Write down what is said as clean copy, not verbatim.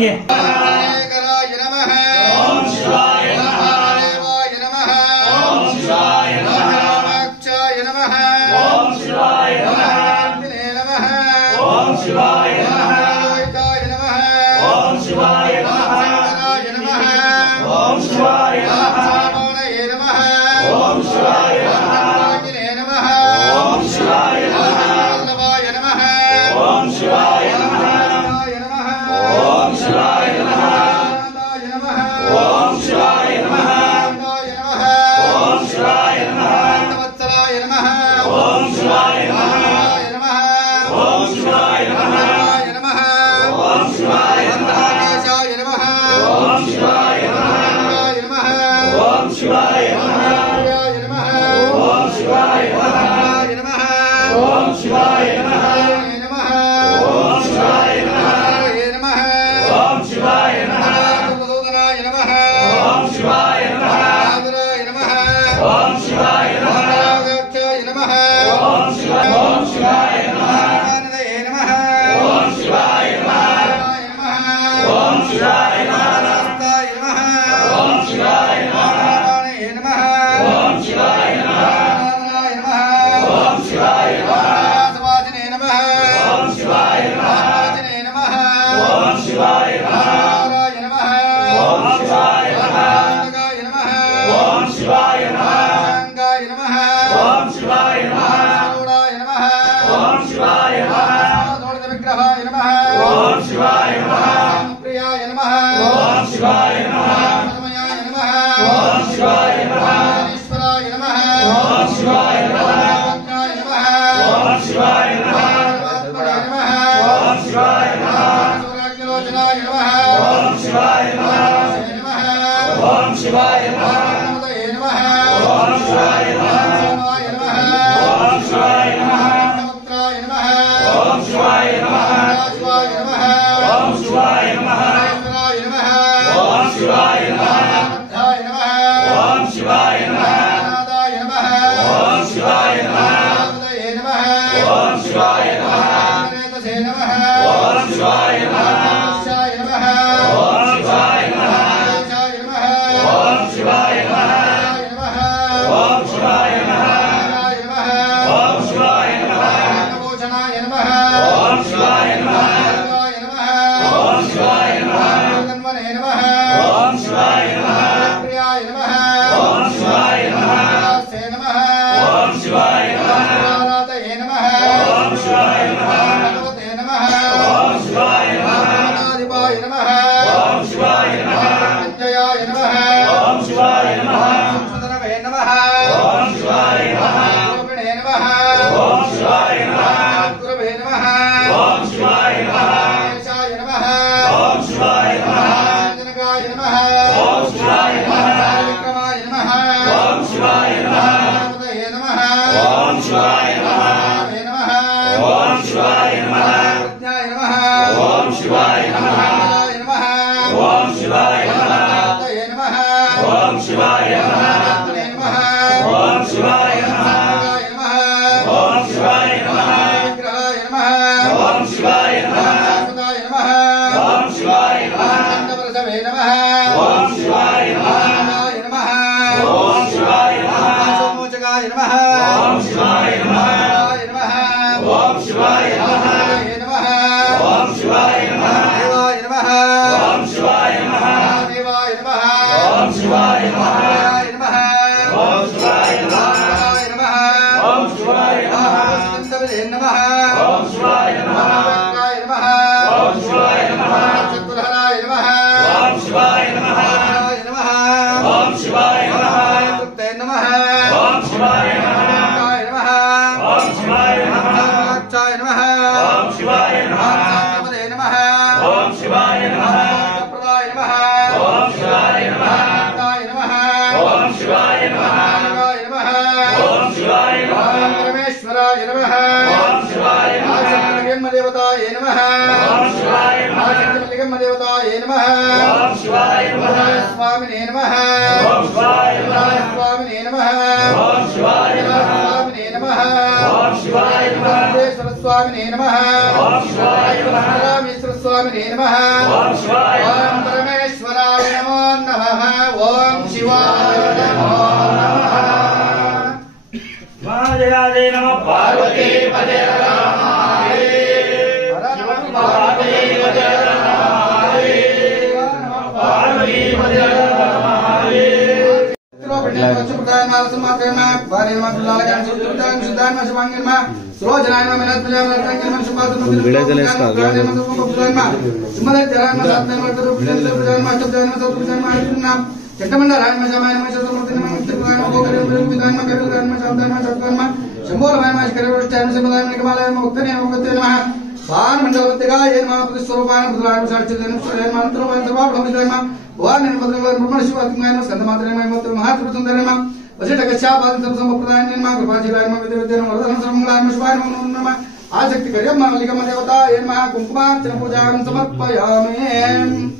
महादेवाय नमः। ओम शिवाय नमः। महादेवाय नमः। ओम शिवाय नमः। महाकाक्षाय नमः। ओम शिवाय नमः। नमः। ओम शिवाय नमः। लोहिताय नमः। ओम शिवाय नमः। नमः। ओम शिवाय नमः। श्रावणाय नमः। ओम शिवाय नमः। नमः। ओम शिवाय नमः। वल्लभाय नमः। ओम शिवाय नमः। ओम शिवाय नमः। ओम शिवाय नमः। ओम शिवाय नमः। वत्सलाय नमः। ओम शिवाय नमः। ओम शिवाय नमः। ओम शिवाय नमः। केशाय नमः। ओम शिवाय नमः। ओम शिवाय नमः। ओम शिवाय नमः। ओम शिवाय नमः। ओम शिवाय नमः। ओम शिवाय नमः। सुदूतनाय नमः। ओम शिवाय नमः। आदराय नमः। ओम शिवाय नमः। नागाक्षाय नमः। ओम शिवाय नमः। आनंदाय नमः। ओम शिवाय नमः। ओम शिवाय नमः। नास्ताय नमः। ओम शिवाय नमः। नमः। ओम शिवाय नमः। नारायणाय नमः। ओम शिवाय नमः। स्वादिने नमः। ओम शिवाय नमः। ओम शिवाय नमः। नारायणाय नमः। ओम शिवाय नमः। नमः। ओम शिवाय नमः। गंगाय नमः। ओम शिवाय नमः। गौडाय नमः। ओम शिवाय नमः। गौड़ विग्रहाय नमः। ओम शिवाय नमः। प्रियाय नमः। ओम शिवाय नमः। समयाय नमः। ओम शिवाय नमः। ईश्वराय नमः। ओम शिवाय नमः। भद्राय नमः। ओम शिवाय नमः। ओम शिवाय नमः। सूर्याग्निलोचनाय नमः। ओम शिवाय नमः। ओम शिवाय नमः। नमः। ओम शिवाय नमः। ओम शिवाय नमः। समुद्राय नमः। ओम शिवाय नमः। शिवाय नमः। ओम शिवाय नमः। ईश्वराय नमः। ओम शिवाय नमः। बुद्धाय नमः। ओम शिवाय नमः। नादाय नमः। ओम शिवाय नमः। नमः। ओम शिवाय नमः। नेतसे नमः। ओम शिवाय नमः। शिवाय नमः। ओम शिवाय नमः। ओम शिवाय नमः। ओम शिवाय नमः। ओम शिवाय नमः। भूषणाय नमः। ओम शिवाय नमः। ओम शिवाय नमः। तन्वने नमः। ओम शिवाय नमः। प्रियाय नमः। ओम शिवाय नमः। से नमः। ओम शिवाय नमः। नारायणाय नमः। ओम शिवाय नमः। भगवते नमः। ओम शिवाय नमः। नादिपाय नमः। ओम शिवाय नमः। संजयाय नमः। ओम शिवाय नमः। संसदनवे नमः। ओम शिवाय नमः। गोपिणे नमः। ओम शिवाय नमः। गुरवे नमः। ओम शिवाय नमः। केशाय नमः। ओम शिवाय नमः। जनकाय नमः। ओम शिवाय नमः। विक्रमाय नमः। ओम शिवाय नमः। हृदये नमः। ओम शिवाय नमः। ओम शिवाय नमः। प्रज्ञाय नमः। ओम शिवाय नमः। ओम शिवाय नमः। ओम शिवाय नमः। ओम शिवाय नमः। ओम शिवाय नमः। विग्रहाय नमः। ओम शिवाय नमः। ओम शिवाय नमः। नवरसवे नमः। ओम शिवाय नमः। ओम शिवाय नमः। सोमोचकाय नमः। ओम शिवाय नमः। ओम शिवाय नमः। ओम शिवाय नमः। देवाय नमः। ओम शिवाय नमः। देवाय नमः। ओम शिवाय नमः। ओम शिवाय नमः। ओम शिवाय नमः। नंदवदे नमः। ओम शिवाय नमः। ओम शिवाय नमः। चतुरहराय नमः। ओम शिवाय नमः। ओम शिवाय नमः। कृते नमः। ओम शिवाय नमः। ओम शिवाय नमः। अक्षाय नमः। ओम शिवाय नमः। नमदे नमः। ओम शिवाय नमः। प्रदाय नमः। ओम शिवाय नमः। ओम शिवाय नमः। ओम शिवाय नमः। परमेश्वराय नमः। ओम शिवाय नमः। देवताय नमः। ओम शिवाय नमः। देवताय नमः। ओम शिवाय नमः। स्वामिने नमः। ओम शिवाय नमः। स्वामिने नमः। ओम शिवाय नमः। स्वामिने नमः। नमः ओम शिवाय नमः सिद्धेश्वर स्वामिने नमः ओम शिवाय नमः रामेश्वर स्वामिने नमः ओम शिवाय ओम परमेश्वराय नमो नमः ओम शिवाय नमो नमः महादेवाय नमः पार्वती पदे आसक्ति देवता कुंकुमार्चन पूजा समर्पयामि।